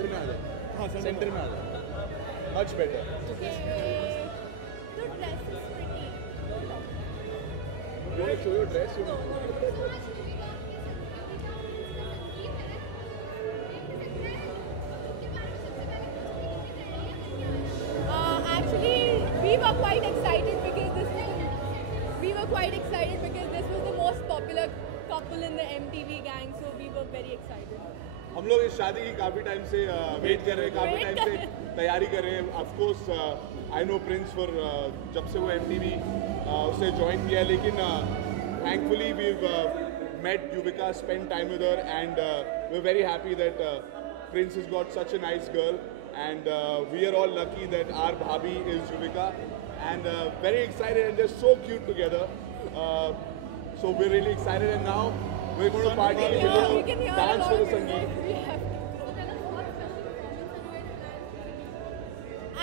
Centre में आ जाए. हाँ सेंटर में आ जाए. Much better. Okay. The dress is pretty. You want to show your dress? Actually, we were quite excited because this was the most popular couple in the MTV gang, so we were very excited. हम लोग इस शादी की काफ़ी time से wait कर रहे हैं, काफ़ी टाइम से तैयारी कर रहे हैं. Of course I know Prince for जब से वो MTV उसे ज्वाइन किया, लेकिन thankfully we met Yuvika, spent time with her, and we're very happy that Prince has got such a nice girl, and we are all lucky that our bhabhi is Yuvika, and very excited, and they're so cute together. So we're really excited, and now we're going to party, We can hear dance a for lot the of Sangeet. music. We have to.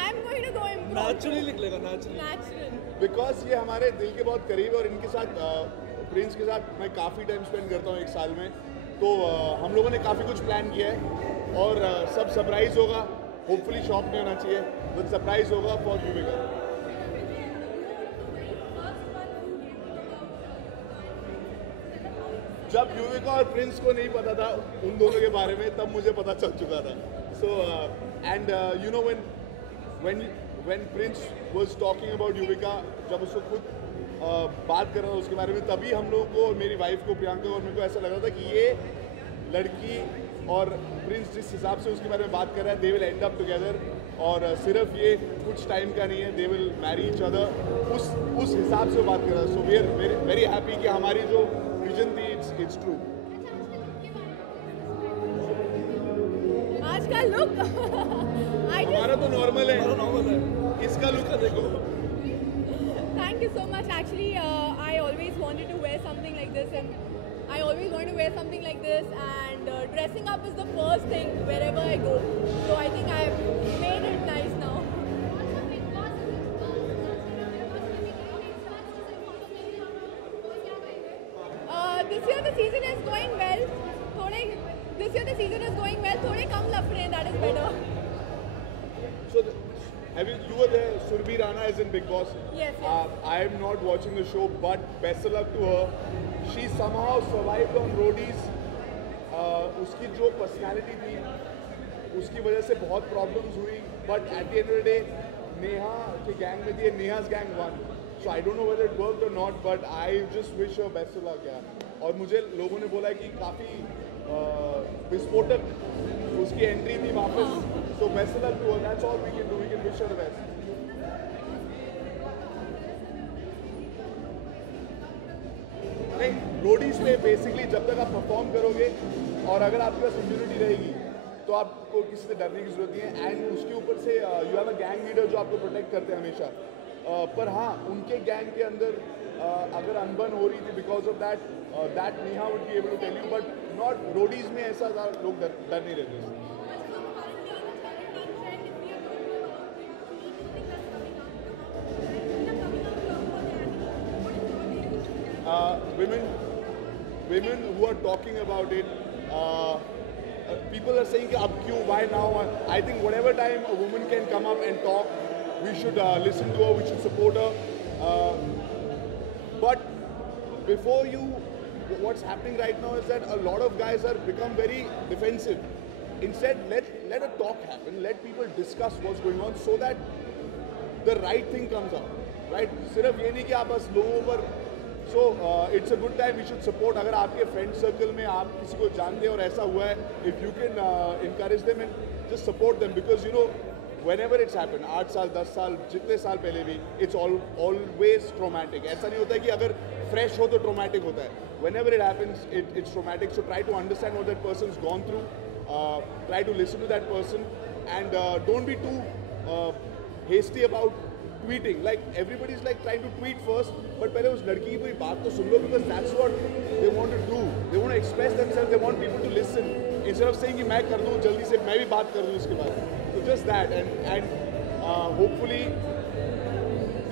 I'm going to go improv. Naturally निकलेगा naturally. Natural. Because ये हमारे दिल के बहुत करीब है, और इनके साथ प्रिंस के साथ मैं काफ़ी टाइम स्पेंड करता हूँ एक साल में. तो हम लोगों ने काफ़ी कुछ प्लान किया है, और सब सरप्राइज होगा. होपफुली शॉक नहीं होना चाहिए, बट सरप्राइज होगा फॉर यूविका. जब यूविका और प्रिंस को नहीं पता था उन दोनों के बारे में, तब मुझे पता चल चुका था. So and you know when Prince was talking about Yuvika, जब उसको खुद बात कर रहा था उसके बारे में, तभी हम लोगों को और मेरी वाइफ को, प्रियंका और मेरे को ऐसा लग रहा था कि ये लड़की और प्रिंस जिस हिसाब से उसके बारे में बात कर रहा है, they will end up together. और सिर्फ ये कुछ टाइम का नहीं है, they will marry each other. उस हिसाब से वो बात कर रहा है. So we are very happy कि हमारी जो विजन थी इट्स ट्रू. आज का लुक हमारा तो नॉर्मल है, नॉर्मल है. इसका लुक देखो. Thank you so much. Actually, I always wanted to wear something like this, and I always want to wear something like this. And dressing up is the first thing wherever I go. So I think I've made it nice now. This year the season is going well. थोड़े कम लफड़े, that is better. So, you were there, Surbhi Rana is in Big Boss. Yes. I am not watching the show, but best of luck to her. She somehow survived on Roadies. उसकी जो personality थी, उसकी वजह से बहुत problems हुई. But at the end of the day, Neha के gang में थी, नेहा's gang won. So I don't know whether it worked or not, but I just wish her best of luck. और मुझे लोगों ने बोला कि काफ़ी विस्फोटक उसकी एंट्री थी वापस. So best of luck to her. That's all we can do. We can wish her the best. नहीं, रोडीज में बेसिकली जब तक आप परफॉर्म करोगे और अगर आपके पास इम्यूनिटी रहेगी, तो आपको किसी से डरने की जरूरत नहीं है. एंड उसके ऊपर से you have a gang leader जो आपको प्रोटेक्ट करते हैं हमेशा. पर हाँ, उनके गैंग के अंदर अगर अनबन हो रही थी because of that Neha would be able to tell you, but not Roadies में ऐसा लोग डर नहीं रहते. Women who are talking about it, people are saying कि अब क्यों, why now? I think whatever time a woman can come up and talk, we should listen to her, we should support her. But before you, what's happening right now is that a lot of guys are become very defensive. Instead, let a talk happen, let people discuss what's going on so that the right thing comes out. Right? सिर्फ ये नहीं कि आप बस लोगों पर. So it's a good time. We should support. अगर आपके फ्रेंड सर्कल में आप किसी को जानते हैं और ऐसा हुआ है, if you can encourage them and just support them, because you know whenever it's happened, 8 साल 10 साल जितने साल पहले भी, it's always traumatic. ऐसा नहीं होता कि अगर fresh हो तो traumatic होता है. Whenever it happens, it's traumatic. So try to understand what that person's gone through. Try to listen to that person, and don't be too hasty about tweeting. Like everybody's like trying to tweet first, but पहले उस लड़की की कोई बात तो सुन लो, because that's what they want to do. They want to express themselves. They want people to listen instead of saying कि मैं कर दूँ जल्दी से, मैं भी बात कर दूँ इसके बाद. So just that, and hopefully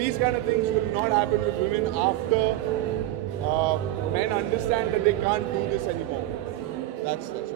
these kind of things will not happen with women after men understand that they can't do this anymore. That's all.